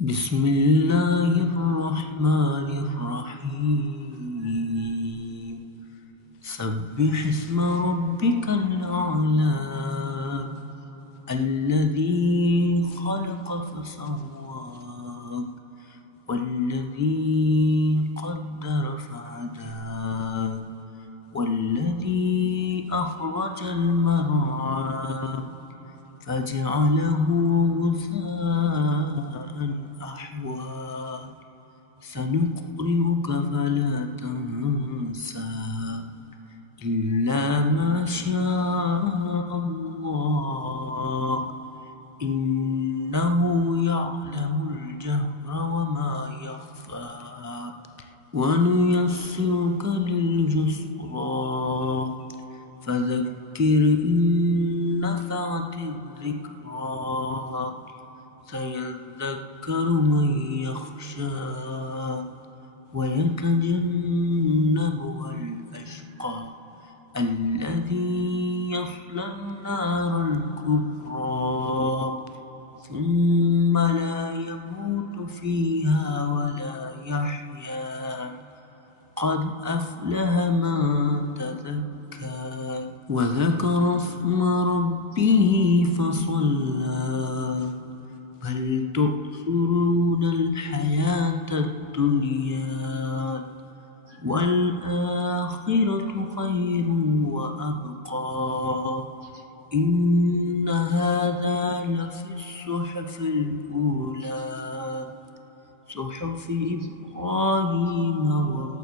بسم الله الرحمن الرحيم سبح اسم ربك الأعلى الذي خلق فسواك والذي قدر فهداك والذي أخرج المرعى فجعله غثاء أحوى سنقرئك فلا تنسى إلا ما شاء الله إنه يعلم الجهر وما يخفى ونيسرك لليسرى فذكر إن نفعت الذكرى سيذكر من يخشى ويتجنبها الأشقى الذي يصلى النار الكبرى ثم لا يموت فيها ولا يحيا قد أفلح من تزكى وذكر اسم ربه فصلى بل تؤثرون الحياة الدنيا والآخرة خير وأبقى إن هذا لفي الصحف الأولى صحف إبراهيم وموسى